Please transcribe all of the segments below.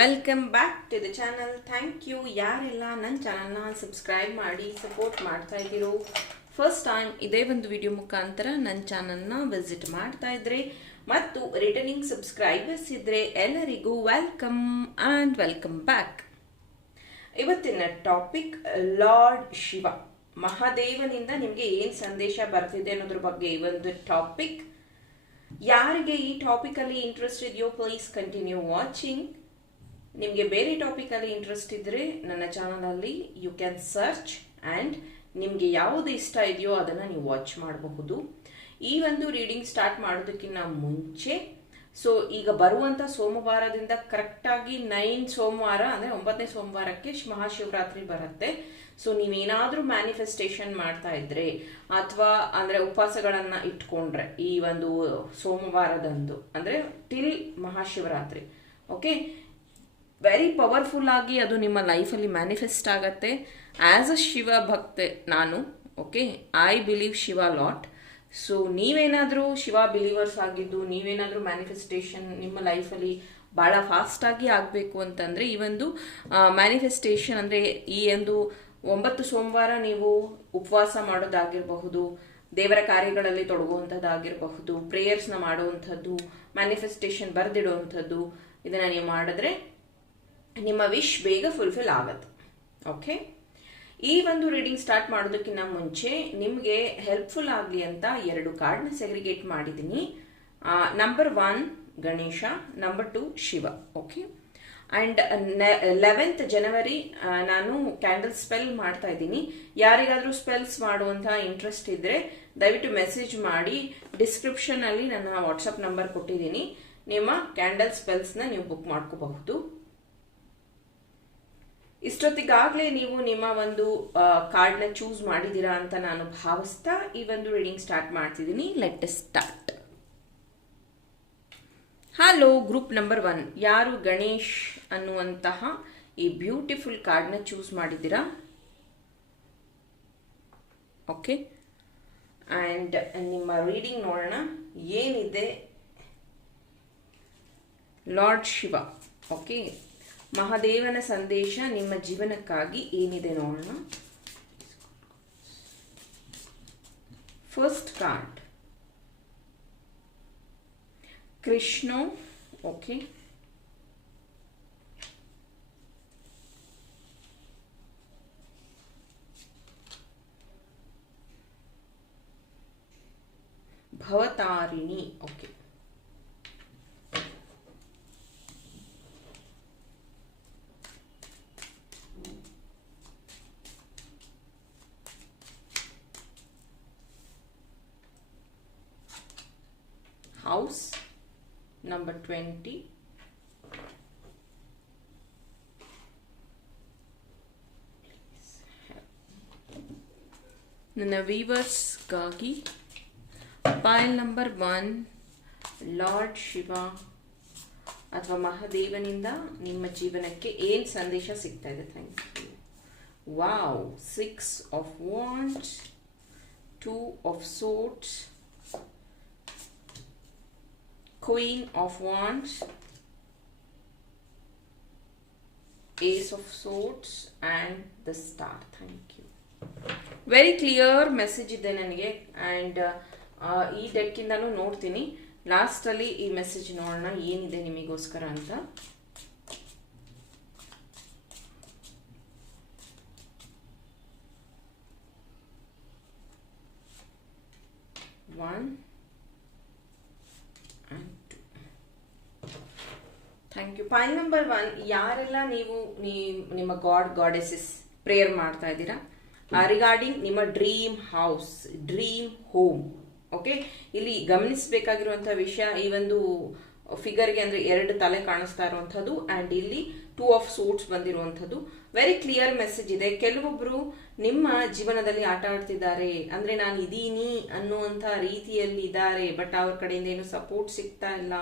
Welcome back to the channel. Thank you ಯಾರೆಲ್ಲ ನನ್ನ ಚಾನಲ್ನ ಸಬ್ಸ್ಕ್ರೈಬ್ ಮಾಡಿ ಸಪೋರ್ಟ್ ಮಾಡ್ತಾ ಇದ್ದೀರೋ. ಫಸ್ಟ್ ಟೈಮ್ ಇದೇ ಒಂದು ವಿಡಿಯೋ ಮುಖಾಂತರ ನನ್ನ ಚಾನಲ್ನ ವಿಸಿಟ್ ಮಾಡ್ತಾ ಇದ್ರೆ ಮತ್ತು ರಿಟರ್ನಿಂಗ್ ಸಬ್ಸ್ಕ್ರೈಬರ್ಸ್ ಇದ್ರೆ ಎಲ್ಲರಿಗೂ ವೆಲ್ಕಮ್ ಆ್ಯಂಡ್ ವೆಲ್ಕಮ್ ಬ್ಯಾಕ್. ಇವತ್ತಿನ ಟಾಪಿಕ್ ಲಾರ್ಡ್ ಶಿವ, ಮಹಾದೇವನಿಂದ ನಿಮಗೆ ಏನು ಸಂದೇಶ ಬರ್ತಿದೆ ಅನ್ನೋದ್ರ ಬಗ್ಗೆ ಈ ಒಂದು ಟಾಪಿಕ್. ಯಾರಿಗೆ ಈ ಟಾಪಿಕ್ ಅಲ್ಲಿ ಇಂಟ್ರೆಸ್ಟ್ ಇದೆಯೋ ಪ್ಲೀಸ್ ಕಂಟಿನ್ಯೂ ವಾಚಿಂಗ್. ನಿಮಗೆ ಬೇರೆ ಟಾಪಿಕ್ ಅಲ್ಲಿ ಇಂಟ್ರೆಸ್ಟ್ ಇದ್ರೆ ನನ್ನ ಚಾನಲ್ ಅಲ್ಲಿ ಯು ಕ್ಯಾನ್ ಸರ್ಚ್ ಅಂಡ್ ನಿಮಗೆ ಯಾವುದು ಇಷ್ಟ ಇದೆಯೋ ಅದನ್ನ ನೀವು ವಾಚ್ ಮಾಡಬಹುದು. ಈ ಒಂದು ರೀಡಿಂಗ್ ಸ್ಟಾರ್ಟ್ ಮಾಡೋದಕ್ಕಿಂತ ಮುಂಚೆ ಈಗ ಬರುವಂತ ಸೋಮವಾರದಿಂದ ಕರೆಕ್ಟ್ ಆಗಿ 9 ಸೋಮವಾರ ಅಂದ್ರೆ 9ನೇ ಸೋಮವಾರಕ್ಕೆ ಮಹಾಶಿವರಾತ್ರಿ ಬರುತ್ತೆ. ನೀವೇನಾದ್ರೂ ಮ್ಯಾನಿಫೆಸ್ಟೇಷನ್ ಮಾಡ್ತಾ ಇದ್ರೆ ಅಥವಾ ಅಂದ್ರೆ ಉಪವಾಸಗಳನ್ನ ಇಟ್ಕೊಂಡ್ರೆ ಈ ಒಂದು ಸೋಮವಾರದಂದು ಅಂದ್ರೆ till Mahashivratri, okay, very powerful ಆಗಿ ಅದು ನಿಮ್ಮ ಲೈಫಲ್ಲಿ ಮ್ಯಾನಿಫೆಸ್ಟ್ ಆಗತ್ತೆ. ಆಸ್ ಅ ಶಿವ ಭಕ್ತೆ ನಾನು, okay, I believe Shiva lot. ನೀವೇನಾದ್ರೂ ಶಿವ ಬಿಲೀವರ್ಸ್ ಆಗಿದ್ದು ನೀವೇನಾದ್ರೂ ಮ್ಯಾನಿಫೆಸ್ಟೇಷನ್ ನಿಮ್ಮ ಲೈಫಲ್ಲಿ ಬಹಳ ಫಾಸ್ಟ್ ಆಗಿ ಆಗಬೇಕು ಅಂತಂದ್ರೆ ಈ ಒಂದು ಮ್ಯಾನಿಫೆಸ್ಟೇಷನ್ ಅಂದ್ರೆ ಈ ಒಂದು 9 ಸೋಮವಾರ ನೀವು ಉಪವಾಸ ಮಾಡೋದಾಗಿರಬಹುದು, ದೇವರ ಕಾರ್ಯಗಳಲ್ಲಿ ತೊಡಗುವಂಥದ್ದಾಗಿರಬಹುದು, ಪ್ರೇಯರ್ಸ್ನ ಮಾಡುವಂಥದ್ದು, ಮ್ಯಾನಿಫೆಸ್ಟೇಷನ್ ಬರೆದಿಡುವಂಥದ್ದು, ಇದನ್ನ ನೀವು ಮಾಡಿದ್ರೆ ನಿಮ್ಮ ವಿಶ್ ಬೇಗ ಫುಲ್ಫಿಲ್ ಆಗತ್ತೆ. ಓಕೆ, ಈ ಒಂದು ರೀಡಿಂಗ್ ಸ್ಟಾರ್ಟ್ ಮಾಡೋದಕ್ಕಿಂತ ಮುಂಚೆ ನಿಮಗೆ ಹೆಲ್ಪ್ಫುಲ್ ಆಗಲಿ ಅಂತ 2 ಕಾರ್ಡ್ನ ಸೆಗ್ರಿಗೇಟ್ ಮಾಡಿದ್ದೀನಿ. Number 1 Ganesha, number 2 Shiva. Okay, and 11th ಜನವರಿ ನಾನು ಕ್ಯಾಂಡಲ್ ಸ್ಪೆಲ್ ಮಾಡ್ತಾ ಇದ್ದೀನಿ. ಯಾರಿಗಾದ್ರೂ ಸ್ಪೆಲ್ಸ್ ಮಾಡುವಂತ ಇಂಟ್ರೆಸ್ಟ್ ಇದ್ರೆ ದಯವಿಟ್ಟು ಮೆಸೇಜ್ ಮಾಡಿ. ಡಿಸ್ಕ್ರಿಪ್ಷನ್ ಅಲ್ಲಿ ನನ್ನ ವಾಟ್ಸಪ್ ನಂಬರ್ ಕೊಟ್ಟಿದ್ದೀನಿ. ನಿಮ್ಮ ಕ್ಯಾಂಡಲ್ ಸ್ಪೆಲ್ಸ್ ನ ನೀವು ಬುಕ್ ಮಾಡ್ಕೋಬಹುದು. ಇಷ್ಟೊತ್ತಿಗಾಗಲೇ ನೀವು ನಿಮ್ಮ ಒಂದು ಕಾರ್ಡ್ನ ಚೂಸ್ ಮಾಡಿದ್ದೀರಾ ಅಂತ ನಾನು ಭಾವಿಸ್ತಾ ಈ ಒಂದು ರೀಡಿಂಗ್ ಸ್ಟಾರ್ಟ್ ಮಾಡ್ತಿದ್ದೀನಿ. Let us start. Hello group number 1, ಯಾರು ಗಣೇಶ್ ಅನ್ನುವಂತಹ ಈ ಬ್ಯೂಟಿಫುಲ್ ಕಾರ್ಡ್ನ ಚೂಸ್ ಮಾಡಿದ್ದೀರಾ? ಓಕೆ, ಅಂಡ್ ನಿಮ್ಮ ರೀಡಿಂಗ್ ನೋಡೋಣ ಏನಿದೆ. ಲಾರ್ಡ್ ಶಿವ, ಓಕೆ, ಮಹಾದೇವನ ಸಂದೇಶ ನಿಮ್ಮ ಜೀವನಕ್ಕಾಗಿ ಏನಿದೆ ನೋಡೋಣ. First card Krishna, okay, Bhavatarini, okay, house number 20, ನನ್ನ ವೀವರ್ಸ್ಗಾಗಿ ಪೈಲ್ ನಂಬರ್ 1 ಲಾರ್ಡ್ ಶಿವ ಅಥವಾ ಮಹಾದೇವನಿಂದ ನಿಮ್ಮ ಜೀವನಕ್ಕೆ ಏನ್ ಸಂದೇಶ ಸಿಗ್ತಾ ಇದೆ? Thank you. Wow, 6 of wands, 2 of swords, Queen of Wands, Ace of Swords and the Star. Thank you. Very clear message ಇದೆ ನನಗೆ. ಅಂಡ್ ಈ ಡೆಕ್ ಇಂದಾನು ನೋಡ್ತೀನಿ. ಲಾಸ್ಟ್ ಅಲ್ಲಿ ಈ ಮೆಸೇಜ್ ನೋಡೋಣ ಏನಿದೆ ನಿಮಗೋಸ್ಕರ ಅಂತ. One thank you. Point number 1, ಯಾರೆಲ್ಲ ನೀವು ನಿಮ್ಮ ಗಾಡೆಸಸ್ ಪ್ರೇಯರ್ ಮಾಡ್ತಾ ಇದ್ದೀರಾ ರಿಗಾರ್ಡಿಂಗ್ ನಿಮ್ಮ dream house, dream home. Okay, ಇಲ್ಲಿ ಗಮನಿಸಬೇಕಾಗಿರುವಂತಹ ವಿಷಯ ಈ ಒಂದು ಫಿಗರ್ಗೆ ಅಂದ್ರೆ 2 ತಲೆ ಕಾಣಿಸ್ತಾ ಇರುವಂತದ್ದು ಅಂಡ್ ಇಲ್ಲಿ 2 of swords ಬಂದಿರುವಂತದ್ದು. ವೆರಿ ಕ್ಲಿಯರ್ ಮೆಸೇಜ್ ಇದೆ. ಕೆಲವೊಬ್ರು ನಿಮ್ಮ ಜೀವನದಲ್ಲಿ ಆಟ ಆಡ್ತಿದ್ದಾರೆ, ಅಂದ್ರೆ ನಾನು ಇದೀನಿ ಅನ್ನುವಂತ ರೀತಿಯಲ್ಲಿ ಇದ್ದಾರೆ, ಬಟ್ ಅವ್ರ ಕಡೆಯಿಂದ ಏನು ಸಪೋರ್ಟ್ ಸಿಗ್ತಾ ಇಲ್ಲ.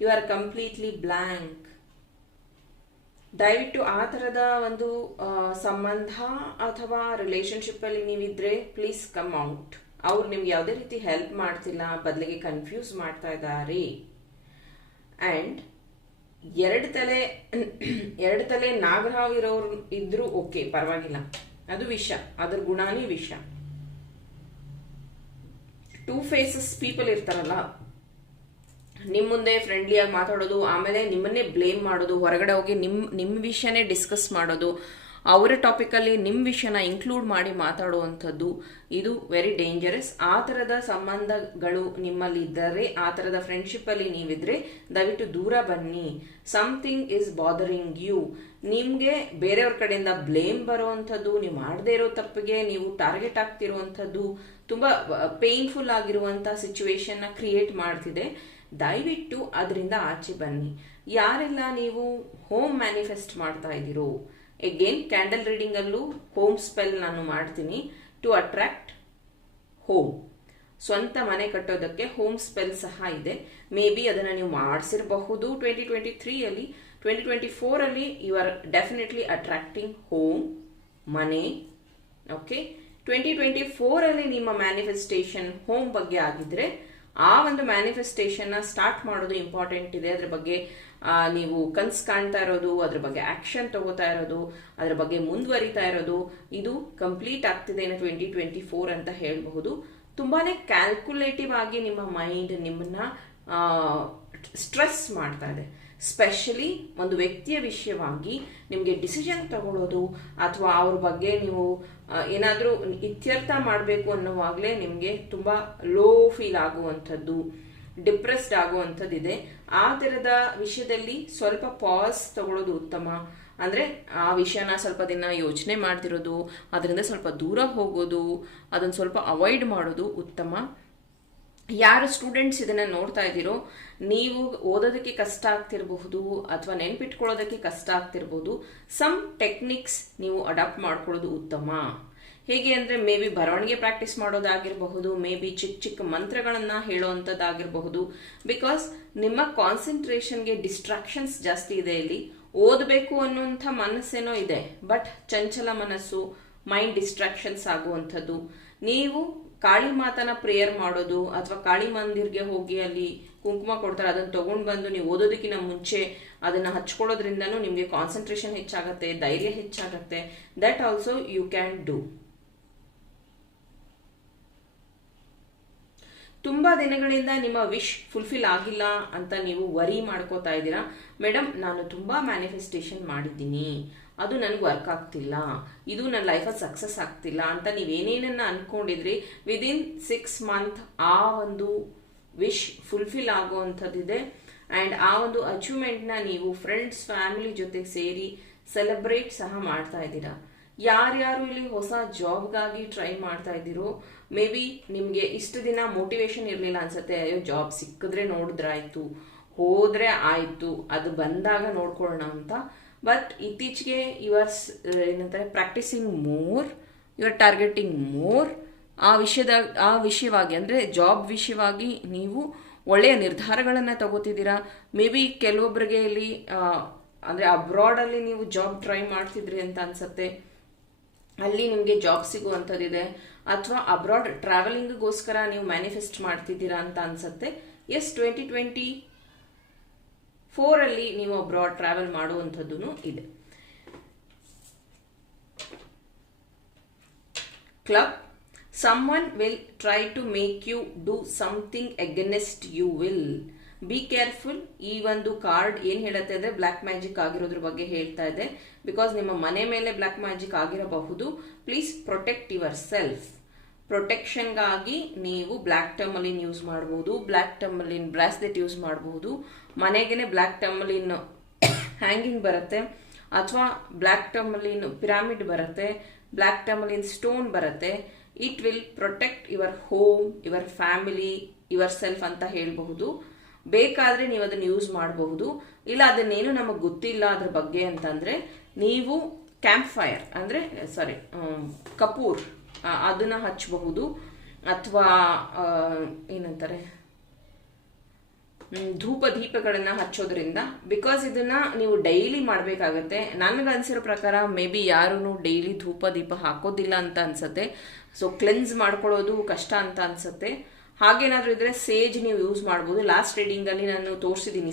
You are completely blank. ದಯವಿಟ್ಟು ಆ ತರದ ಒಂದು ಸಂಬಂಧ ಅಥವಾ ರಿಲೇಶನ್ಶಿಪ್ ಅಲ್ಲಿ ನೀವಿದ್ರೆ ಪ್ಲೀಸ್ ಕಮ್ ಔಟ್. ಅವ್ರು ನಿಮ್ಗೆ ಯಾವುದೇ ರೀತಿ ಹೆಲ್ಪ್ ಮಾಡ್ತಿಲ್ಲ, ಬದಲಿಗೆ ಕನ್ಫ್ಯೂಸ್ ಮಾಡ್ತಾ ಇದ್ದಾರೆ. ಅಂಡ್ ಎರಡು ತಲೆ ನಾಗರಾವ್ ಇರೋರು ಇದ್ರು ಓಕೆ, ಪರವಾಗಿಲ್ಲ, ಅದು ವಿಷ, ಅದ್ರ ಗುಣಾನೇ ವಿಷ. 2 ಫೇಸಸ್ ಪೀಪಲ್ ಇರ್ತಾರಲ್ಲ, ನಿಮ್ಮ ಮುಂದೆ ಫ್ರೆಂಡ್ಲಿಯಾಗಿ ಮಾತಾಡೋದು, ಆಮೇಲೆ ನಿಮ್ಮನ್ನೇ ಬ್ಲೇಮ್ ಮಾಡೋದು, ಹೊರಗಡೆ ಹೋಗಿ ನಿಮ್ಮ ವಿಷಯನೇ ಡಿಸ್ಕಸ್ ಮಾಡೋದು, ಅವರ ಟಾಪಿಕಲ್ಲಿ ನಿಮ್ಮ ವಿಷಯನ ಇನ್ಕ್ಲೂಡ್ ಮಾಡಿ ಮಾತಾಡುವಂಥದ್ದು, ಇದು ವೆರಿ ಡೇಂಜರಸ್. ಆ ಥರದ ಸಂಬಂಧಗಳು ನಿಮ್ಮಲ್ಲಿ ಇದ್ದರೆ, ಆ ಥರದ ಫ್ರೆಂಡ್ಶಿಪ್ಪಲ್ಲಿ ನೀವಿದ್ರೆ ದಯವಿಟ್ಟು ದೂರ ಬನ್ನಿ. Something is bothering you. ನಿಮಗೆ ಬೇರೆಯವ್ರ ಕಡೆಯಿಂದ ಬ್ಲೇಮ್ ಬರೋವಂಥದ್ದು, ನೀವು ಮಾಡದೇ ಇರೋ ತಪ್ಪಿಗೆ ನೀವು ಟಾರ್ಗೆಟ್ ಆಗ್ತಿರುವಂಥದ್ದು, ತುಂಬ ಪೇನ್ಫುಲ್ ಆಗಿರುವಂಥ ಸಿಚುವೇಶನ್ನ ಕ್ರಿಯೇಟ್ ಮಾಡ್ತಿದೆ. ದಯವಿಟ್ಟು ಅದರಿಂದ ಆಚೆ ಬನ್ನಿ. ಯಾರೆಲ್ಲ ನೀವು ಹೋಮ್ ಮ್ಯಾನಿಫೆಸ್ಟ್ ಮಾಡ್ತಾ ಇದ್ದೀರೋ, ಎಗೇನ್ ಕ್ಯಾಂಡಲ್ ರೀಡಿಂಗ್ ಅಲ್ಲೂ ಹೋಮ್ ಸ್ಪೆಲ್ ನಾನು ಮಾಡ್ತೀನಿ. ಟು ಅಟ್ರಾಕ್ಟ್ ಹೋಮ್, ಸ್ವಂತ ಮನೆ ಕಟ್ಟೋದಕ್ಕೆ ಹೋಮ್ ಸ್ಪೆಲ್ ಸಹ ಇದೆ. ಮೇ ಬಿ ಅದನ್ನು ನೀವು ಮಾಡಿಸಿರಬಹುದು 2023 2024 you are definitely attracting home, ಮನೆ. ಓಕೆ, 2024 ನಿಮ್ಮ ಮ್ಯಾನಿಫೆಸ್ಟೇಷನ್ ಹೋಮ್ ಬಗ್ಗೆ ಆಗಿದ್ರೆ, ಆ ಒಂದು ಮ್ಯಾನಿಫೆಸ್ಟೇಷನ್ನ ಸ್ಟಾರ್ಟ್ ಮಾಡೋದು ಇಂಪಾರ್ಟೆಂಟ್ ಇದೆ. ಅದ್ರ ಬಗ್ಗೆ ನೀವು ಕನ್ಸು ಕಾಣ್ತಾ ಇರೋದು, ಅದ್ರ ಬಗ್ಗೆ ಆಕ್ಷನ್ ತಗೋತಾ ಇರೋದು, ಅದ್ರ ಬಗ್ಗೆ ಮುಂದುವರಿತಾ ಇರೋದು, ಇದು ಕಂಪ್ಲೀಟ್ ಆಗ್ತಿದೆ 2024 ಅಂತ ಹೇಳಬಹುದು. ತುಂಬಾನೇ ಕ್ಯಾಲ್ಕುಲೇಟಿವ್ ಆಗಿ ನಿಮ್ಮ ಮೈಂಡ್ ನಿಮ್ಮನ್ನ ಸ್ಟ್ರೆಸ್ ಮಾಡ್ತಾ ಇದೆ. ಸ್ಪೆಷಲಿ ಒಂದು ವ್ಯಕ್ತಿಯ ವಿಷಯವಾಗಿ ನಿಮಗೆ ಡಿಸಿಷನ್ ತಗೊಳ್ಳೋದು, ಅಥವಾ ಅವ್ರ ಬಗ್ಗೆ ನೀವು ಏನಾದರೂ ಇತ್ಯರ್ಥ ಮಾಡಬೇಕು ಅನ್ನೋವಾಗಲೇ ನಿಮಗೆ ತುಂಬ ಲೋ ಫೀಲ್ ಆಗುವಂಥದ್ದು, ಡಿಪ್ರೆಸ್ಡ್ ಆಗುವಂಥದ್ದಿದೆ. ಆ ಥರದ ವಿಷಯದಲ್ಲಿ ಸ್ವಲ್ಪ ಪಾಸ್ ತಗೊಳ್ಳೋದು ಉತ್ತಮ. ಅಂದರೆ ಆ ವಿಷಯನ ಸ್ವಲ್ಪ ದಿನ ಯೋಚನೆ ಮಾಡ್ತಿರೋದು, ಅದರಿಂದ ಸ್ವಲ್ಪ ದೂರ ಹೋಗೋದು, ಅದನ್ನು ಸ್ವಲ್ಪ ಅವಾಯ್ಡ್ ಮಾಡೋದು ಉತ್ತಮ. ಯಾರು ಸ್ಟೂಡೆಂಟ್ಸ್ ಇದನ್ನು ನೋಡ್ತಾ ಇದ್ದೀರೋ, ನೀವು ಓದೋದಕ್ಕೆ ಕಷ್ಟ ಆಗ್ತಿರಬಹುದು ಅಥವಾ ನೆನ್ಪಿಟ್ಕೊಳ್ಳೋದಕ್ಕೆ ಕಷ್ಟ ಆಗ್ತಿರ್ಬೋದು. ಸಮ್ ಟೆಕ್ನಿಕ್ಸ್ ನೀವು ಅಡಾಪ್ಟ್ ಮಾಡ್ಕೊಳ್ಳೋದು ಉತ್ತಮ. ಹೇಗೆ ಅಂದರೆ, ಮೇ ಬಿ ಬರವಣಿಗೆ ಪ್ರಾಕ್ಟೀಸ್ ಮಾಡೋದಾಗಿರಬಹುದು, ಮೇ ಬಿ ಚಿಕ್ಕ ಚಿಕ್ಕ ಮಂತ್ರಗಳನ್ನು ಹೇಳೋವಂಥದ್ದಾಗಿರಬಹುದು. ಬಿಕಾಸ್ ನಿಮ್ಮ ಕಾನ್ಸಂಟ್ರೇಷನ್ಗೆ ಡಿಸ್ಟ್ರಾಕ್ಷನ್ಸ್ ಜಾಸ್ತಿ ಇದೆ ಇಲ್ಲಿ. ಓದಬೇಕು ಅನ್ನುವಂಥ ಮನಸ್ಸೇನೋ ಇದೆ, ಬಟ್ ಚಂಚಲ ಮನಸ್ಸು, ಮೈಂಡ್ ಡಿಸ್ಟ್ರಾಕ್ಷನ್ಸ್ ಆಗುವಂಥದ್ದು. ನೀವು ಕಾಳಿ ಮಾತನ ಪ್ರೇಯರ್ ಮಾಡೋದು, ಅಥವಾ ಕಾಳಿ ಮಂದಿರ್ಗೆ ಹೋಗಿ ಅಲ್ಲಿ ಕುಂಕುಮ ಕೊಡ್ತಾರೆ, ಅದನ್ನು ತಗೊಂಡು ಬಂದು ನೀವು ಓದೋದಕ್ಕಿಂತ ಮುಂಚೆ ಅದನ್ನು ಹಚ್ಕೊಳ್ಳೋದ್ರಿಂದನೂ ನಿಮಗೆ ಕಾನ್ಸಂಟ್ರೇಷನ್ ಹೆಚ್ಚಾಗುತ್ತೆ, ಧೈರ್ಯ ಹೆಚ್ಚಾಗುತ್ತೆ. That also you can do. ತುಂಬಾ ದಿನಗಳಿಂದ ನಿಮ್ಮ ವಿಶ್ ಫುಲ್ಫಿಲ್ ಆಗಿಲ್ಲ ಅಂತ ನೀವು ವರಿ ಮಾಡ್ಕೋತಾ ಇದ್ದೀರಾ. ಮೇಡಮ್, ನಾನು ತುಂಬಾ ಮ್ಯಾನಿಫೆಸ್ಟೇಷನ್ ಮಾಡಿದ್ದೀನಿ, ಅದು ನನಗೆ ವರ್ಕ್ ಆಗ್ತಿಲ್ಲ, ಇದು ನನ್ನ ಲೈಫಲ್ಲಿ ಸಕ್ಸಸ್ ಆಗ್ತಿಲ್ಲ ಅಂತ ನೀವೇನೇನನ್ನ ಅನ್ಕೊಂಡಿದ್ರಿ, ವಿದಿನ್ 6 ಮಂತ್ ಆ ಒಂದು ವಿಶ್ ಫುಲ್ಫಿಲ್ ಆಗುವಂಥದ್ದಿದೆ. ಆ್ಯಂಡ್ ಆ ಒಂದು ಅಚೀವ್ಮೆಂಟ್ನ ನೀವು ಫ್ರೆಂಡ್ಸ್, ಫ್ಯಾಮಿಲಿ ಜೊತೆ ಸೇರಿ ಸೆಲೆಬ್ರೇಟ್ ಸಹ ಮಾಡ್ತಾ ಇದ್ದೀರಾ. ಯಾರ್ಯಾರು ಇಲ್ಲಿ ಹೊಸ ಜಾಬ್ಗಾಗಿ ಟ್ರೈ ಮಾಡ್ತಾ ಇದ್ದೀರೋ, ಮೇ ಬಿ ನಿಮಗೆ ಇಷ್ಟು ದಿನ ಮೋಟಿವೇಶನ್ ಇರಲಿಲ್ಲ ಅನ್ಸುತ್ತೆ, ಅಯ್ಯೋ ಜಾಬ್ ಸಿಕ್ಕಿದ್ರೆ ನೋಡಿದ್ರಾಯ್ತು, ಹೋದ್ರೆ ಆಯ್ತು, ಅದು ಬಂದಾಗ ನೋಡ್ಕೊಳ್ಳೋಣ ಅಂತ. ಬಟ್ ಇತ್ತೀಚೆಗೆ ಯು ಆರ್ ಏನಂತಾರೆ practising more, you are targeting more. ಆ ವಿಷಯವಾಗಿ ಅಂದರೆ ಜಾಬ್ ವಿಷಯವಾಗಿ ನೀವು ಒಳ್ಳೆಯ ನಿರ್ಧಾರಗಳನ್ನು ತಗೋತಿದ್ದೀರಾ. ಮೇ ಬಿ ಕೆಲವೊಬ್ಬರಿಗೆ ಇಲ್ಲಿ ಅಂದರೆ ಅಬ್ರಾಡಲ್ಲಿ ನೀವು ಜಾಬ್ ಟ್ರೈ ಮಾಡ್ತಿದ್ರಿ ಅಂತ ಅನ್ಸುತ್ತೆ, ಅಲ್ಲಿ ನಿಮಗೆ ಜಾಬ್ ಸಿಗುವಂಥದ್ದಿದೆ. ಅಥವಾ ಅಬ್ರಾಡ್ ಟ್ರಾವೆಲಿಂಗ್ಗೋಸ್ಕರ ನೀವು ಮ್ಯಾನಿಫೆಸ್ಟ್ ಮಾಡ್ತಿದ್ದೀರಾ ಅಂತ ಅನ್ಸುತ್ತೆ. ಎಸ್, 2024 ನೀವು ಅಬ್ರಾಡ್ ಟ್ರಾವೆಲ್ ಮಾಡುವಂಥದ್ದು ಇದೆ. Club, someone will try to make you do something against you will be careful. ಈ ಒಂದು ಕಾರ್ಡ್ ಏನ್ ಹೇಳುತ್ತೆ ಅಂದ್ರೆ ಬ್ಲ್ಯಾಕ್ ಮ್ಯಾಜಿಕ್ ಆಗಿರೋದ್ರ ಬಗ್ಗೆ ಹೇಳ್ತಾ ಇದೆ. ಬಿಕಾಸ್ ನಿಮ್ಮ ಮನೆ ಮೇಲೆ ಬ್ಲ್ಯಾಕ್ ಮ್ಯಾಜಿಕ್ ಆಗಿರಬಹುದು. Please protect yourself. ಪ್ರೊಟೆಕ್ಷನ್ಗಾಗಿ ನೀವು ಬ್ಲ್ಯಾಕ್ ಟರ್ಮಲಿನ್ ಯೂಸ್ ಮಾಡಬಹುದು, ಬ್ಲ್ಯಾಕ್ ಟರ್ಮಲಿನ್ ಬ್ರಾಸ್ಲೆಟ್ ಯೂಸ್ ಮಾಡಬಹುದು. ಮನೆಗೇನೆ ಬ್ಲ್ಯಾಕ್ ಟರ್ಮಲಿನ್ ಹ್ಯಾಂಗಿಂಗ್ ಬರುತ್ತೆ, ಅಥವಾ ಬ್ಲ್ಯಾಕ್ ಟರ್ಮಲಿನ್ ಪಿರಾಮಿಡ್ ಬರುತ್ತೆ, ಬ್ಲ್ಯಾಕ್ ಟರ್ಮಲಿನ್ ಸ್ಟೋನ್ ಬರುತ್ತೆ. It will protect your home, your family, yourself ಅಂತ ಹೇಳಬಹುದು. ಬೇಕಾದ್ರೆ ನೀವು ಅದನ್ನು ಯೂಸ್ ಮಾಡಬಹುದು. ಇಲ್ಲ ಅದನ್ನೇನು ನಮಗೆ ಗೊತ್ತಿಲ್ಲ ಅದ್ರ ಬಗ್ಗೆ ಅಂತಂದ್ರೆ ನೀವು ಕ್ಯಾಂಪ್ ಫೈರ್ ಅಂದ್ರೆ ಕಪೂರ್ ಅದನ್ನ ಹಚ್ಚಬಹುದು. ಅಥವಾ ಏನಂತಾರೆ ಧೂಪ ದೀಪಗಳನ್ನ ಹಚ್ಚೋದ್ರಿಂದ. ಬಿಕಾಸ್ ಇದನ್ನ ನೀವು ಡೈಲಿ ಮಾಡ್ಬೇಕಾಗತ್ತೆ. ನನಗನ್ಸಿರೋ ಪ್ರಕಾರ ಮೇ ಬಿ ಯಾರೂ ಡೈಲಿ ಧೂಪ ದೀಪ ಹಾಕೋದಿಲ್ಲ ಅಂತ ಅನ್ಸುತ್ತೆ. ಸೊ ಕ್ಲೆನ್ಸ್ ಮಾಡ್ಕೊಳ್ಳೋದು ಕಷ್ಟ ಅಂತ ಅನ್ಸುತ್ತೆ. ಹಾಗೇನಾದ್ರೂ ಇದ್ರೆ ಸೇಜ್ ನೀವು ಯೂಸ್ ಮಾಡ್ಬೋದು. ಲಾಸ್ಟ್ ರೀಡಿಂಗ್ ಅಲ್ಲಿ ನಾನು ತೋರಿಸಿದ್ದೀನಿ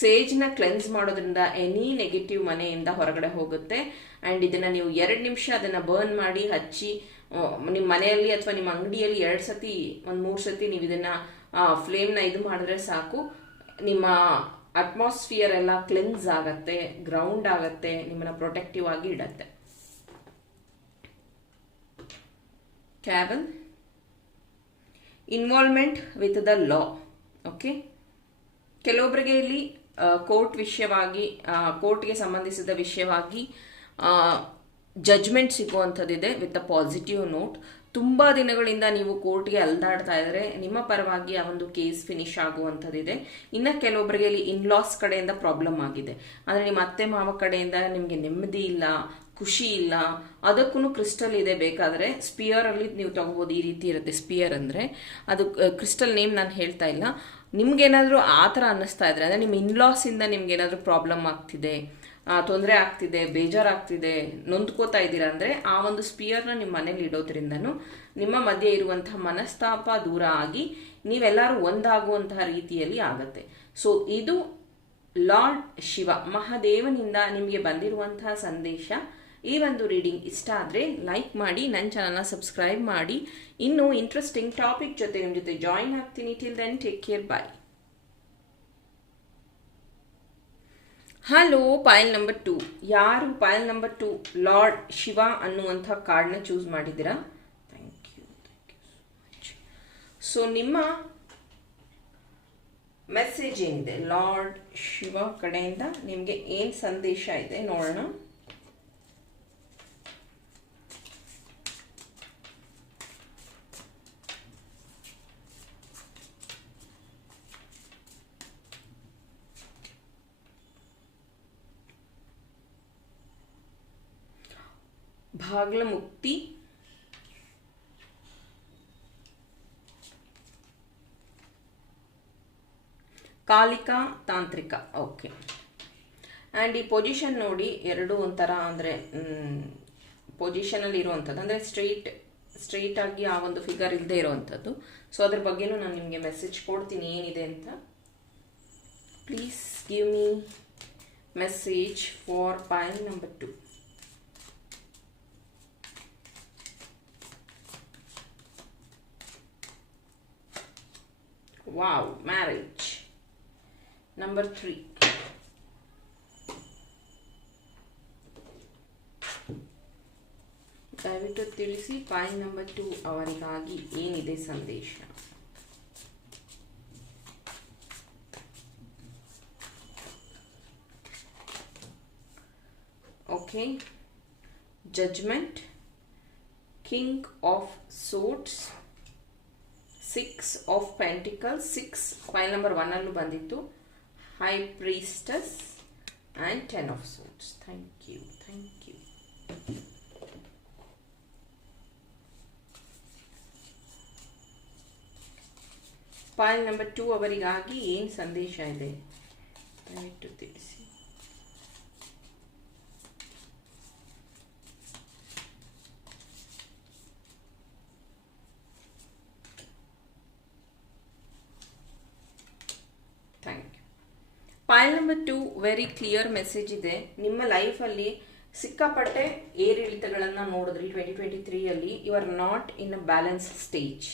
ಸೇಜ್ನ ಕ್ಲೆನ್ಸ್ ಮಾಡೋದ್ರಿಂದ ಎನಿ ನೆಗೆಟಿವ್ ಮನೆಯಿಂದ ಹೊರಗಡೆ ಹೋಗುತ್ತೆ. ಆ್ಯಂಡ್ ಇದನ್ನು ನೀವು 2 ನಿಮಿಷ ಅದನ್ನು ಬರ್ನ್ ಮಾಡಿ ಹಚ್ಚಿ ನಿಮ್ಮ ಮನೆಯಲ್ಲಿ ಅಥವಾ ನಿಮ್ಮ ಅಂಗಡಿಯಲ್ಲಿ 2 ಸತಿ 3 ಸತಿ ನೀವು ಇದನ್ನು ಫ್ಲೇಮ್ನ ಇದು ಮಾಡಿದ್ರೆ ಸಾಕು. ನಿಮ್ಮ ಅಟ್ಮಾಸ್ಫಿಯರ್ ಎಲ್ಲ ಕ್ಲೆನ್ಸ್ ಆಗತ್ತೆ, ಗ್ರೌಂಡ್ ಆಗತ್ತೆ, ನಿಮ್ಮನ್ನ ಪ್ರೊಟೆಕ್ಟಿವ್ ಆಗಿ ಇಡತ್ತೆ. Cable involvement with the law. Okay, ಕೆಲವೊಬ್ಬರಿಗೆ ಇಲ್ಲಿ ಕೋರ್ಟ್ ವಿಷಯವಾಗಿ, ಕೋರ್ಟ್ಗೆ ಸಂಬಂಧಿಸಿದ ವಿಷಯವಾಗಿ ಜಜ್ಮೆಂಟ್ ಸಿಗುವಂಥದ್ದಿದೆ ವಿತ್ ಅ ಪಾಸಿಟಿವ್ ನೋಟ್. ತುಂಬ ದಿನಗಳಿಂದ ನೀವು ಕೋರ್ಟ್ಗೆ ಅಲ್ದಾಡ್ತಾ ಇದ್ರೆ ನಿಮ್ಮ ಪರವಾಗಿ ಆ ಒಂದು ಕೇಸ್ ಫಿನಿಶ್ ಆಗುವಂಥದ್ದಿದೆ. ಇನ್ನು ಕೆಲವೊಬ್ಬರಿಗೆ ಇಲ್ಲಿ ಇನ್ಲಾಸ್ ಕಡೆಯಿಂದ ಪ್ರಾಬ್ಲಮ್ ಆಗಿದೆ, ಅಂದರೆ ನಿಮ್ಮ ಅತ್ತೆ ಮಾವ ಕಡೆಯಿಂದ ನಿಮಗೆ ನೆಮ್ಮದಿ ಇಲ್ಲ, ಖುಷಿ ಇಲ್ಲ. ಅದಕ್ಕೂ ಕ್ರಿಸ್ಟಲ್ ಇದೆ, ಬೇಕಾದರೆ ಸ್ಪಿಯರ್ ಅಲ್ಲಿ ನೀವು ತಗೋಬಹುದು. ಈ ರೀತಿ ಇರುತ್ತೆ ಸ್ಪಿಯರ್ ಅಂದರೆ, ಅದು ಕ್ರಿಸ್ಟಲ್ ನೇಮ್ ನಾನು ಹೇಳ್ತಾ ಇಲ್ಲ. ನಿಮ್ಗೇನಾದರೂ ಆ ಥರ ಅನ್ನಿಸ್ತಾ ಇದ್ರೆ, ಅಂದರೆ ನಿಮ್ಮ ಇನ್ಲಾಸ್ ಇಂದ ನಿಮ್ಗೇನಾದರೂ ಪ್ರಾಬ್ಲಮ್ ಆಗ್ತಿದೆ, ತೊಂದರೆ ಆಗ್ತಿದೆ, ಬೇಜಾರಾಗ್ತಿದೆ, ನೊಂದ್ಕೋತಾ ಇದ್ದೀರಾ ಅಂದರೆ ಆ ಒಂದು ಸ್ಪಿಯರ್ನ ನಿಮ್ಮ ಮನೇಲಿ ಇಡೋದ್ರಿಂದನೂ ನಿಮ್ಮ ಮಧ್ಯೆ ಇರುವಂತಹ ಮನಸ್ತಾಪ ದೂರ ಆಗಿ ನೀವೆಲ್ಲರೂ ಒಂದಾಗುವಂತಹ ರೀತಿಯಲ್ಲಿ ಆಗತ್ತೆ. ಸೊ ಇದು ಲಾರ್ಡ್ ಶಿವ ಮಹಾದೇವನಿಂದ ನಿಮಗೆ ಬಂದಿರುವಂತಹ ಸಂದೇಶ. ಈ ಒಂದು ರೀಡಿಂಗ್ ಇಷ್ಟ ಆದರೆ ಲೈಕ್ ಮಾಡಿ, ನನ್ನ ಚಾನಲ್ನ ಸಬ್ಸ್ಕ್ರೈಬ್ ಮಾಡಿ. ಇನ್ನೂ ಇಂಟ್ರೆಸ್ಟಿಂಗ್ ಟಾಪಿಕ್ ಜೊತೆ ನಿಮ್ಮ ಜೊತೆ ಜಾಯಿನ್ ಆಗ್ತೀನಿ. Till then take care, bye. Hello, Payal number 2. ಯಾರು ಪಾಯಲ್ ನಂಬರ್ 2 ಲಾರ್ಡ್ ಶಿವ ಅನ್ನುವಂಥ ಕಾರ್ಡ್ನ ಚೂಸ್ ಮಾಡಿದ್ದೀರಾ? Thank you so much. So ನಿಮ್ಮ ಮೆಸೇಜ್ ಏನಿದೆ ಲಾರ್ಡ್ ಶಿವ ಕಡೆಯಿಂದ ನಿಮಗೆ ಏನು ಸಂದೇಶ ಇದೆ ನೋಡೋಣ. ಭಾಗ್ಲ ಮುಕ್ತಿ, ಕಾಲಿಕಾ ತಾಂತ್ರಿಕ. ಓಕೆ, ಆ್ಯಂಡ್ ಈ ಪೊಸಿಷನ್ ನೋಡಿ, ಎರಡು ಒಂಥರ ಅಂದರೆ ಪೊಸಿಷನಲ್ಲಿ ಇರುವಂಥದ್ದು, ಅಂದರೆ ಸ್ಟ್ರೈಟ್ ಆಗಿ ಆ ಒಂದು ಫಿಗರ್ ಇಲ್ಲದೆ ಇರುವಂಥದ್ದು. ಸೊ ಅದ್ರ ಬಗ್ಗೆನೂ ನಾನು ನಿಮಗೆ ಮೆಸೇಜ್ ಕೊಡ್ತೀನಿ ಏನಿದೆ ಅಂತ. Please give me message for Payal number 2. Wow, marriage. Number 3. ದಯವಿಟ್ಟು ತಿಳಿಸಿ ಪಾಯಿಂಟ್ ನಂಬರ್ 2 ಅವರಿಗಾಗಿ ಏನಿದೆ ಸಂದೇಶ. Okay, judgement, king of swords, 6 of Pentacles, 6 file number 1 ಅಲ್ಲೂ ಬಂದಿತ್ತು, high priestess and 10 of Swords. Thank you. File number 2 ಅವರಿಗಾಗಿ ಏನು ಸಂದೇಶ ಇದೆ ದಯವಿಟ್ಟು ತಿಳಿಸಿ. File number 2 clear clear message ಇದೆ. ನಿಮ್ಮ ಲೈಫಲ್ಲಿ ಸಿಕ್ಕಾಪಟ್ಟೆ ಏರಿಳಿತಗಳನ್ನು ನೋಡಿದ್ರಿ 2023 you are not in a balance stage.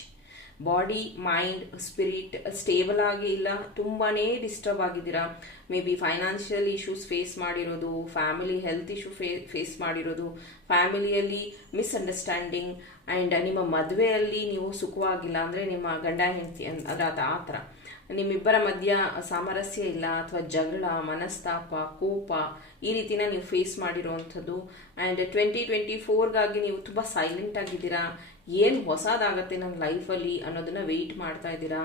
Body, mind, spirit stable ಆಗಿ ಇಲ್ಲ, ತುಂಬಾ ಡಿಸ್ಟರ್ಬ್ ಆಗಿದ್ದೀರಾ. Maybe financial issues face ಮಾಡಿರೋದು, ಫ್ಯಾಮಿಲಿ ಹೆಲ್ತ್ ಇಶ್ಯೂ ಫೇಸ್ ಮಾಡಿರೋದು, ಫ್ಯಾಮಿಲಿಯಲ್ಲಿ ಮಿಸ್ಅಂಡರ್ಸ್ಟ್ಯಾಂಡಿಂಗ್, ಆ್ಯಂಡ್ ನಿಮ್ಮ ಮದುವೆಯಲ್ಲಿ ನೀವು ಸುಖವಾಗಿಲ್ಲ, ಅಂದರೆ ನಿಮ್ಮ ಗಂಡ ಹೆಂಡತಿ ಅದಾದ ಆ ಥರ ನಿಮ್ಮಿಬ್ಬರ ಮಧ್ಯ ಸಾಮರಸ್ಯ ಇಲ್ಲ, ಅಥವಾ ಜಗಳ, ಮನಸ್ತಾಪ, ಕೋಪ, ಈ ರೀತಿನ ನೀವು ಫೇಸ್ ಮಾಡಿರುವಂಥದ್ದು. ಆ್ಯಂಡ್ 2024ಗಾಗಿ ನೀವು ತುಂಬ ಸೈಲೆಂಟ್ ಆಗಿದ್ದೀರಾ. ಏನು ಹೊಸದಾಗತ್ತೆ ನನ್ನ ಲೈಫಲ್ಲಿ ಅನ್ನೋದನ್ನ ವೆಯ್ಟ್ ಮಾಡ್ತಾ ಇದ್ದೀರಾ.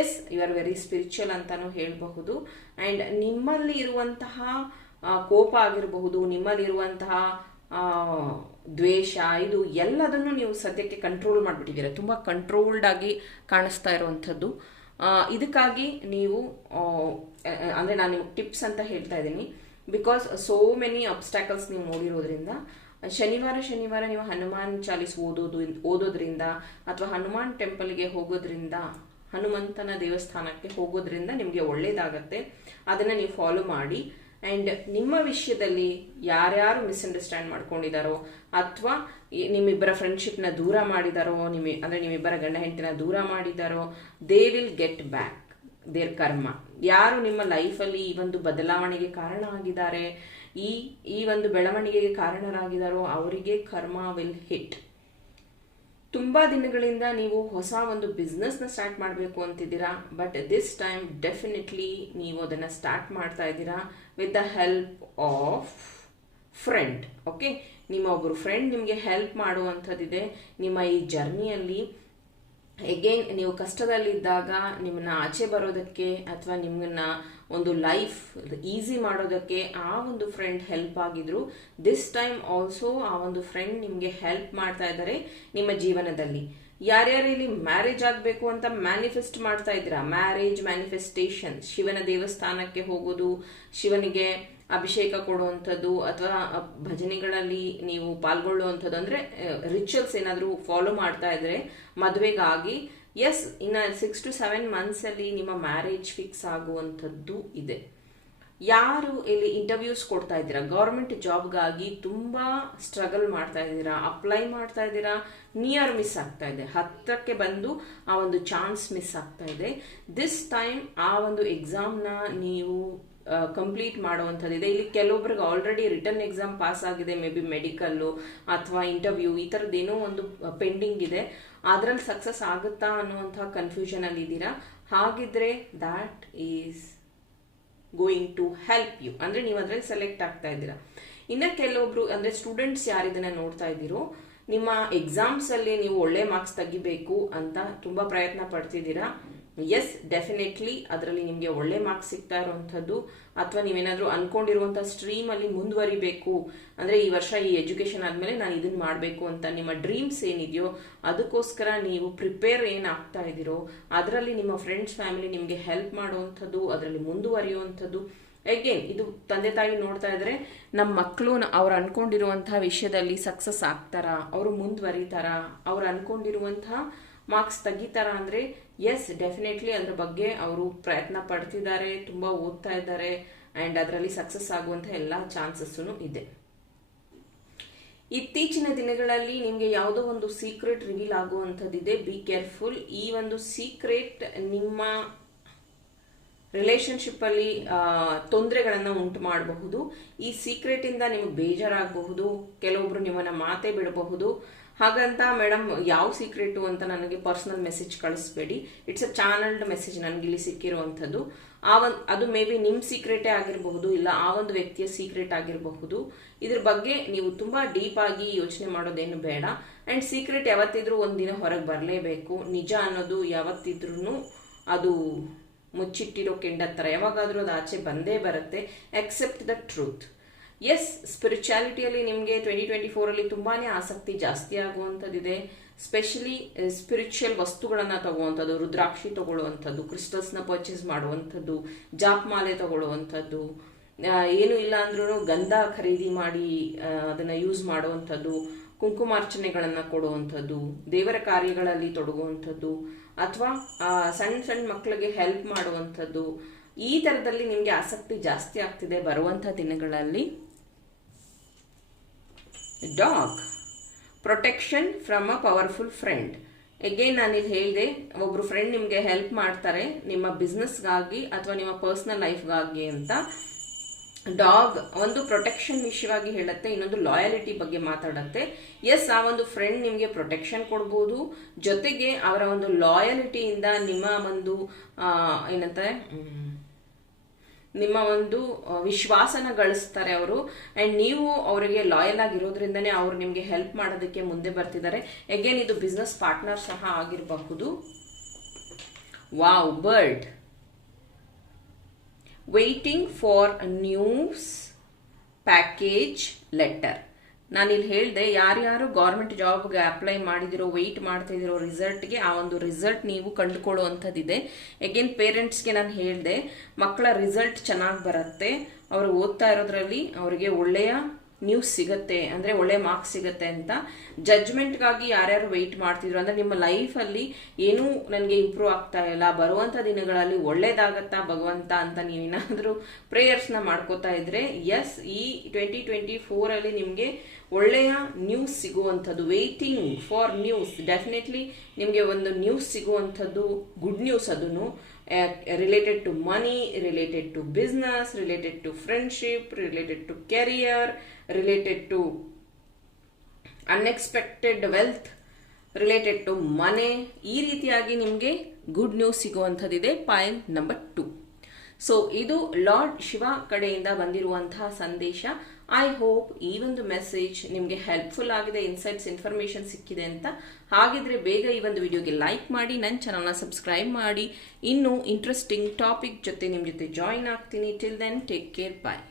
Yes, you are very spiritual ಅಂತಾನು ಹೇಳಬಹುದು. ಆ್ಯಂಡ್ ನಿಮ್ಮಲ್ಲಿ ಇರುವಂತಹ ಕೋಪ ಆಗಿರಬಹುದು, ನಿಮ್ಮಲ್ಲಿರುವಂತಹ ದ್ವೇಷ, ಇದು ಎಲ್ಲದನ್ನು ನೀವು ಸದ್ಯಕ್ಕೆ ಕಂಟ್ರೋಲ್ ಮಾಡಿಬಿಟ್ಟಿದ್ದೀರಾ. ತುಂಬ ಕಂಟ್ರೋಲ್ಡ್ ಆಗಿ ಕಾಣಿಸ್ತಾ ಇರುವಂಥದ್ದು. ಇದಕ್ಕಾಗಿ ನೀವು ಅಂದರೆ ನಾನು ನಿಮ್ಗೆ ಟಿಪ್ಸ್ ಅಂತ ಹೇಳ್ತಾ ಇದ್ದೀನಿ. ಬಿಕಾಸ್ ಸೋ ಮೆನಿ ಅಬ್ಸ್ಟ್ಯಾಕಲ್ಸ್ ನೀವು ನೋಡಿರೋದ್ರಿಂದ ಶನಿವಾರ ನೀವು ಹನುಮಾನ್ ಚಾಲೀಸ್ ಓದೋದ್ರಿಂದ ಅಥವಾ ಹನುಮಾನ್ ಟೆಂಪಲ್ಗೆ ಹೋಗೋದ್ರಿಂದ ಹನುಮಂತನ ದೇವಸ್ಥಾನಕ್ಕೆ ಹೋಗೋದ್ರಿಂದ ನಿಮಗೆ ಒಳ್ಳೇದಾಗತ್ತೆ. ಅದನ್ನು ನೀವು ಫಾಲೋ ಮಾಡಿ. ಆ್ಯಂಡ್ ನಿಮ್ಮ ವಿಷಯದಲ್ಲಿ ಯಾರ್ಯಾರು ಮಿಸ್ಅಂಡರ್ಸ್ಟ್ಯಾಂಡ್ ಮಾಡ್ಕೊಂಡಿದ್ದಾರೋ ಅಥವಾ ನಿಮ್ಮಿಬ್ಬರ ಫ್ರೆಂಡ್ಶಿಪ್ನ ದೂರ ಮಾಡಿದಾರೋ, ಅಂದರೆ ನಿಮ್ಮಿಬ್ಬರ ಗಂಡ ಹೆಂಡತಿನ ದೂರ ಮಾಡಿದಾರೋ, they will get back their karma. ಯಾರು ನಿಮ್ಮ ಲೈಫಲ್ಲಿ ಈ ಒಂದು ಬದಲಾವಣೆಗೆ ಕಾರಣ ಆಗಿದ್ದಾರೆ, ಈ ಒಂದು ಬೆಳವಣಿಗೆಗೆ ಕಾರಣರಾಗಿದ್ದಾರೋ ಅವರಿಗೆ ಕರ್ಮ ವಿಲ್ ಹಿಟ್. ತುಂಬ ದಿನಗಳಿಂದ ನೀವು ಹೊಸ ಒಂದು ಬಿಸ್ನೆಸ್ನ ಸ್ಟಾರ್ಟ್ ಮಾಡಬೇಕು ಅಂತಿದ್ದೀರಾ, ಬಟ್ ದಿಸ್ ಟೈಮ್ ಡೆಫಿನೆಟ್ಲಿ ನೀವು ಅದನ್ನು ಸ್ಟಾರ್ಟ್ ಮಾಡ್ತಾ ಇದ್ದೀರಾ with the help of friend. Okay, ನಿಮ್ಮ ಒಬ್ಬರು ಫ್ರೆಂಡ್ ನಿಮಗೆ ಹೆಲ್ಪ್ ಮಾಡುವಂಥದ್ದಿದೆ ನಿಮ್ಮ ಈ ಜರ್ನಿಯಲ್ಲಿ. ಎಗೇನ್ ನೀವು ಕಷ್ಟದಲ್ಲಿದ್ದಾಗ ನಿಮ್ಮನ್ನ ಆಚೆ ಬರೋದಕ್ಕೆ ಅಥವಾ ನಿಮ್ಮನ್ನ ಒಂದು ಲೈಫ್ ಈಸಿ ಮಾಡೋದಕ್ಕೆ ಆ ಒಂದು ಫ್ರೆಂಡ್ ಹೆಲ್ಪ್ ಆಗಿದ್ರು. ದಿಸ್ ಟೈಮ್ ಆಲ್ಸೋ ಆ ಒಂದು ಫ್ರೆಂಡ್ ನಿಮಗೆ ಹೆಲ್ಪ್ ಮಾಡ್ತಾ ಇದ್ದಾರೆ ನಿಮ್ಮ ಜೀವನದಲ್ಲಿ. ಯಾರ್ಯಾರು ಇಲ್ಲಿ ಮ್ಯಾರೇಜ್ ಆಗಬೇಕು ಅಂತ ಮ್ಯಾನಿಫೆಸ್ಟ್ ಮಾಡ್ತಾ ಇದ್ದೀರಾ, ಮ್ಯಾರೇಜ್ ಮ್ಯಾನಿಫೆಸ್ಟೇಷನ್, ಶಿವನ ದೇವಸ್ಥಾನಕ್ಕೆ ಹೋಗೋದು, ಶಿವನಿಗೆ ಅಭಿಷೇಕ ಕೊಡುವಂಥದ್ದು ಅಥವಾ ಭಜನೆಗಳಲ್ಲಿ ನೀವು ಪಾಲ್ಗೊಳ್ಳುವಂಥದ್ದು, ಅಂದರೆ ರಿಚುವಲ್ಸ್ ಏನಾದರೂ ಫಾಲೋ ಮಾಡ್ತಾ ಇದ್ರೆ ಮದುವೆಗಾಗಿ, ಎಸ್, ಇನ್ನು 6 to 7 months ಅಲ್ಲಿ ನಿಮ್ಮ ಮ್ಯಾರೇಜ್ ಫಿಕ್ಸ್ ಆಗುವಂಥದ್ದು ಇದೆ. ಯಾರು ಇಲ್ಲಿ ಇಂಟರ್ವ್ಯೂಸ್ ಕೊಡ್ತಾ ಇದ್ದೀರಾ, ಗೌರ್ಮೆಂಟ್ ಜಾಬ್ಗಾಗಿ ತುಂಬ ಸ್ಟ್ರಗಲ್ ಮಾಡ್ತಾ ಇದ್ದೀರಾ, ಅಪ್ಲೈ ಮಾಡ್ತಾ ಇದ್ದೀರಾ, ನಿಯರ್ ಮಿಸ್ ಆಗ್ತಾ ಇದೆ, ಹತ್ತಕ್ಕೆ ಬಂದು ಆ ಒಂದು ಚಾನ್ಸ್ ಮಿಸ್ ಆಗ್ತಾ ಇದೆ. ದಿಸ್ ಟೈಮ್ ಆ ಒಂದು ಎಕ್ಸಾಮ್ನ ನೀವು ಕಂಪ್ಲೀಟ್ ಮಾಡುವಂಥದ್ದಿದೆ. ಇಲ್ಲಿ ಕೆಲವೊಬ್ರಿಗೆ ಆಲ್ರೆಡಿ ರಿಟರ್ನ್ ಎಕ್ಸಾಮ್ ಪಾಸ್ ಆಗಿದೆ, ಮೇ ಬಿ ಮೆಡಿಕಲ್ಲು ಅಥವಾ ಇಂಟರ್ವ್ಯೂ ಈ ಥರದ್ದೇನೋ ಒಂದು ಪೆಂಡಿಂಗ್ ಇದೆ, ಅದರಲ್ಲಿ ಸಕ್ಸಸ್ ಆಗುತ್ತಾ ಅನ್ನುವಂಥ ಕನ್ಫ್ಯೂಷನ್ ಅಲ್ಲಿ ಇದ್ದೀರಾ. ಹಾಗಿದ್ರೆ that is going to help you, ಅಂದರೆ ನೀವು ಅದರಲ್ಲಿ ಸೆಲೆಕ್ಟ್ ಆಗ್ತಾ ಇದ್ದೀರಾ. ಇನ್ನು ಕೆಲವೊಬ್ರು ಅಂದರೆ ಸ್ಟೂಡೆಂಟ್ಸ್ ಯಾರಿದನ್ನ ನೋಡ್ತಾ ಇದ್ದೀರೋ, ನಿಮ್ಮ ಎಕ್ಸಾಮ್ಸ್ ಅಲ್ಲಿ ನೀವು ಒಳ್ಳೆ ಮಾರ್ಕ್ಸ್ ತೆಗಿಬೇಕು ಅಂತ ತುಂಬಾ ಪ್ರಯತ್ನ ಪಡ್ತಿದ್ದೀರಾ. ಎಸ್, ಡೆಫಿನೆಟ್ಲಿ ಅದರಲ್ಲಿ ನಿಮಗೆ ಒಳ್ಳೆ ಮಾರ್ಕ್ಸ್ ಸಿಗ್ತಾ ಇರುವಂಥದ್ದು, ಅಥವಾ ನೀವೇನಾದರೂ ಅನ್ಕೊಂಡಿರುವಂಥ ಸ್ಟ್ರೀಮಲ್ಲಿ ಮುಂದುವರಿಬೇಕು, ಅಂದರೆ ಈ ವರ್ಷ ಈ ಎಜುಕೇಷನ್ ಆದಮೇಲೆ ನಾನು ಇದನ್ನು ಮಾಡಬೇಕು ಅಂತ ನಿಮ್ಮ ಡ್ರೀಮ್ಸ್ ಏನಿದೆಯೋ ಅದಕ್ಕೋಸ್ಕರ ನೀವು ಪ್ರಿಪೇರ್ ಏನಾಗ್ತಾ ಇದ್ದೀರೋ, ಅದರಲ್ಲಿ ನಿಮ್ಮ ಫ್ರೆಂಡ್ಸ್ ಫ್ಯಾಮಿಲಿ ನಿಮಗೆ ಹೆಲ್ಪ್ ಮಾಡುವಂಥದ್ದು, ಅದರಲ್ಲಿ ಮುಂದುವರಿಯುವಂಥದ್ದು. ಅಗೇನ್ ಇದು ತಂದೆ ತಾಯಿ ನೋಡ್ತಾ ಇದ್ರೆ ನಮ್ಮ ಮಕ್ಕಳು ಅವ್ರು ಅನ್ಕೊಂಡಿರುವಂತಹ ವಿಷಯದಲ್ಲಿ ಸಕ್ಸಸ್ ಆಗ್ತಾರಾ, ಅವರು ಮುಂದುವರಿತಾರಾ, ಅವ್ರು ಅನ್ಕೊಂಡಿರುವಂತಹ ಮಾರ್ಕ್ಸ್ ತೆಗಿತಾರ ಅಂದರೆ ಎಸ್, ಡೆಫಿನೆಟ್ಲಿ ಅದ್ರ ಬಗ್ಗೆ ಅವರು ಪ್ರಯತ್ನ ಪಡ್ತಿದ್ದಾರೆ, ತುಂಬ ಓದ್ತಾ ಇದ್ದಾರೆ, ಆ್ಯಂಡ್ ಅದರಲ್ಲಿ ಸಕ್ಸಸ್ ಆಗುವಂಥ ಎಲ್ಲ ಚಾನ್ಸಸ್ಸು ಇದೆ. ಇತ್ತೀಚಿನ ದಿನಗಳಲ್ಲಿ ನಿಮಗೆ ಯಾವುದೋ ಒಂದು ಸೀಕ್ರೆಟ್ ರಿವೀಲ್ ಆಗುವಂಥದ್ದಿದೆ, ಬಿ ಕೇರ್ಫುಲ್. ಈ ಒಂದು ಸೀಕ್ರೆಟ್ ನಿಮ್ಮ ರಿಲೇಶನ್ಶಿಪ್ ಅಲ್ಲಿ ತೊಂದರೆಗಳನ್ನು ಉಂಟು ಮಾಡಬಹುದು. ಈ ಸೀಕ್ರೆಟ್ ಇಂದ ನಿಮಗೆ ಬೇಜಾರಾಗಬಹುದು, ಕೆಲವೊಬ್ರು ನಿಮ್ಮನ್ನ ಮಾತೇ ಬಿಡಬಹುದು. ಹಾಗಂತ ಮೇಡಮ್ ಯಾವ ಸೀಕ್ರೆಟು ಅಂತ ನನಗೆ ಪರ್ಸನಲ್ ಮೆಸೇಜ್ ಕಳಿಸ್ಬೇಡಿ. ಇಟ್ಸ್ ಅ ಚಾನಲ್ಡ್ ಮೆಸೇಜ್ ನನಗಿಲ್ಲಿ ಸಿಕ್ಕಿರುವಂಥದ್ದು. ಅದು ಮೇ ಬಿ ನಿಮ್ಮ ಸೀಕ್ರೆಟೇ ಆಗಿರಬಹುದು, ಇಲ್ಲ ಆ ಒಂದು ವ್ಯಕ್ತಿಯ ಸೀಕ್ರೆಟ್ ಆಗಿರಬಹುದು. ಇದ್ರ ಬಗ್ಗೆ ನೀವು ತುಂಬಾ ಡೀಪ್ ಆಗಿ ಯೋಚನೆ ಮಾಡೋದೇನು ಬೇಡ. ಅಂಡ್ ಸೀಕ್ರೆಟ್ ಯಾವತ್ತಿದ್ರೂ ಒಂದಿನ ಹೊರಗೆ ಬರಲೇಬೇಕು. ನಿಜ ಅನ್ನೋದು ಯಾವತ್ತಿದ್ರೂ ಅದು ಮುಚ್ಚಿಟ್ಟಿರೋ ಕೆಂಡತ್ತರ, ಯಾವಾಗಾದ್ರೂ ಅದು ಆಚೆ ಬಂದೇ ಬರುತ್ತೆ. Except the truth. ಎಸ್, ಸ್ಪಿರಿಚುಯಾಲಿಟಿಯಲ್ಲಿ ನಿಮಗೆ 2024 ತುಂಬಾನೇ ಆಸಕ್ತಿ ಜಾಸ್ತಿ ಆಗುವಂಥದ್ದಿದೆ. ಸ್ಪೆಷಲಿ ಸ್ಪಿರಿಚುವಲ್ ವಸ್ತುಗಳನ್ನು ತಗೊಳ್ಳುವಂಥದ್ದು, ರುದ್ರಾಕ್ಷಿ ತಗೊಳ್ಳುವಂಥದ್ದು, ಕ್ರಿಸ್ಟಲ್ಸ್ನ ಪರ್ಚೇಸ್ ಮಾಡುವಂಥದ್ದು, ಜಾಪ್ಮಾಲೆ ತಗೊಳ್ಳುವಂಥದ್ದು, ಏನು ಇಲ್ಲ ಅಂದ್ರೂ ಗಂಧ ಖರೀದಿ ಮಾಡಿ ಅದನ್ನು ಯೂಸ್ ಮಾಡುವಂಥದ್ದು, ಕುಂಕುಮಾರ್ಚನೆಗಳನ್ನು ಕೊಡುವಂಥದ್ದು, ದೇವರ ಕಾರ್ಯಗಳಲ್ಲಿ ತೊಡಗುವಂಥದ್ದು, ಅಥವಾ ಸಣ್ಣ ಸಣ್ಣ ಮಕ್ಕಳಿಗೆ ಹೆಲ್ಪ್ ಮಾಡುವಂಥದ್ದು, ಈ ಥರದಲ್ಲಿ ನಿಮಗೆ ಆಸಕ್ತಿ ಜಾಸ್ತಿ ಆಗ್ತಿದೆ ಬರುವಂಥ ದಿನಗಳಲ್ಲಿ. Dog protection from a powerful friend. Again ನಾನಿಲ್ಲಿ ಹೇಳಿದೆ, ಒಬ್ರು ಫ್ರೆಂಡ್ ನಿಮಗೆ ಹೆಲ್ಪ್ ಮಾಡ್ತಾರೆ ನಿಮ್ಮ ಬಿಸ್ನೆಸ್ಗಾಗಿ ಅಥವಾ ನಿಮ್ಮ ಪರ್ಸನಲ್ ಲೈಫ್ಗಾಗಿ ಅಂತ. ಡಾಗ್ ಒಂದು ಪ್ರೊಟೆಕ್ಷನ್ ವಿಷಯವಾಗಿ ಹೇಳುತ್ತೆ, ಇನ್ನೊಂದು ಲಾಯಲಿಟಿ ಬಗ್ಗೆ ಮಾತಾಡುತ್ತೆ. ಎಸ್, ಆ ಒಂದು ಫ್ರೆಂಡ್ ನಿಮಗೆ ಪ್ರೊಟೆಕ್ಷನ್ ಕೊಡ್ಬೋದು, ಜೊತೆಗೆ ಅವರ ಒಂದು ಲಾಯಲಿಟಿಯಿಂದ ನಿಮ್ಮ ಒಂದು ಏನಂತಾರೆ ನಿಮ್ಮ ಒಂದು ವಿಶ್ವಾಸನ ಗಳಿಸ್ತಾರೆ ಅವರು. ಅಂಡ್ ನೀವು ಅವರಿಗೆ ಲಾಯಲ್ ಆಗಿರೋದ್ರಿಂದನೇ ಅವರು ನಿಮಗೆ ಹೆಲ್ಪ್ ಮಾಡೋದಕ್ಕೆ ಮುಂದೆ ಬರ್ತಿದ್ದಾರೆ. ಅಗೇನ್ ಇದು ಬಿಸ್ನೆಸ್ ಪಾರ್ಟ್ನರ್ ಸಹ ಆಗಿರಬಹುದು. Wow, bird waiting for a news package letter. ನಾನಿಲ್ಲಿ ಹೇಳಿದೆ, ಯಾರ್ಯಾರು ಗೌರ್ಮೆಂಟ್ ಜಾಬ್ಗೆ ಅಪ್ಲೈ ಮಾಡಿದಿರೋ, ವೆಯ್ಟ್ ಮಾಡ್ತಾ ಇದ್ದೀರೋ ರಿಸಲ್ಟ್ಗೆ, ಆ ಒಂದು ರಿಸಲ್ಟ್ ನೀವು ಕಂಡುಕೊಳ್ಳುವಂಥದ್ದಿದೆ. ಅಗೇನ್ ಪೇರೆಂಟ್ಸ್ಗೆ ನಾನು ಹೇಳಿದೆ, ಮಕ್ಕಳ ರಿಸಲ್ಟ್ ಚೆನ್ನಾಗಿ ಬರುತ್ತೆ, ಅವರು ಓದ್ತಾ ಇರೋದ್ರಲ್ಲಿ ಅವರಿಗೆ ಒಳ್ಳೆಯ ನ್ಯೂಸ್ ಸಿಗುತ್ತೆ, ಅಂದರೆ ಒಳ್ಳೆ ಮಾರ್ಕ್ಸ್ ಸಿಗುತ್ತೆ ಅಂತ. ಜಡ್ಜ್ಮೆಂಟ್ಗಾಗಿ ಯಾರ್ಯಾರು ವೆಯ್ಟ್ ಮಾಡ್ತಿದ್ರು, ಅಂದರೆ ನಿಮ್ಮ ಲೈಫಲ್ಲಿ ಏನೂ ನನಗೆ ಇಂಪ್ರೂವ್ ಆಗ್ತಾ ಇಲ್ಲ, ಬರುವಂಥ ದಿನಗಳಲ್ಲಿ ಒಳ್ಳೇದಾಗತ್ತಾ ಭಗವಂತ ಅಂತ ನೀವೇನಾದರೂ ಪ್ರೇಯರ್ಸ್ನ ಮಾಡ್ಕೋತಾ ಇದ್ರೆ, ಎಸ್, ಈ 2024 ನಿಮಗೆ ಒಳ್ಳೆಯ ನ್ಯೂಸ್ ಸಿಗುವಂಥದ್ದು, ವೇಟಿಂಗ್ ಫಾರ್ ನ್ಯೂಸ್, ಡೆಫಿನೆಟ್ಲಿ ನಿಮಗೆ ಒಂದು ನ್ಯೂಸ್ ಸಿಗುವಂಥದ್ದು, ಗುಡ್ ನ್ಯೂಸ್. ಅದನ್ನು related to money, related to business, related to friendship, related to career, related to unexpected wealth, related to ಮನೆ, ಈ ರೀತಿಯಾಗಿ ನಿಮಗೆ ಗುಡ್ ನ್ಯೂಸ್ ಸಿಗುವಂಥದ್ದಿದೆ. Point number 2. ಸೊ ಇದು ಲಾರ್ಡ್ ಶಿವ ಕಡೆಯಿಂದ ಬಂದಿರುವಂತಹ ಸಂದೇಶ. ಐ ಹೋಪ್ ಈ ಒಂದು ಮೆಸೇಜ್ ನಿಮಗೆ ಹೆಲ್ಪ್ಫುಲ್ ಆಗಿದೆ, ಇನ್ಸೈಟ್ಸ್, ಇನ್ಫಾರ್ಮೇಶನ್ ಸಿಕ್ಕಿದೆ ಅಂತ. ಹಾಗಿದ್ರೆ ಬೇಗ ಈ ಒಂದು ವಿಡಿಯೋಗೆ ಲೈಕ್ ಮಾಡಿ, ನನ್ನ ಚಾನಲ್ನ ಸಬ್ಸ್ಕ್ರೈಬ್ ಮಾಡಿ. ಇನ್ನೂ ಇಂಟ್ರೆಸ್ಟಿಂಗ್ ಟಾಪಿಕ್ ಜೊತೆ ನಿಮ್ಮ ಜೊತೆ ಜಾಯಿನ್ ಆಗ್ತೀನಿ. ಟಿಲ್ ದೆನ್, ಟೇಕ್ ಕೇರ್, ಬಾಯ್.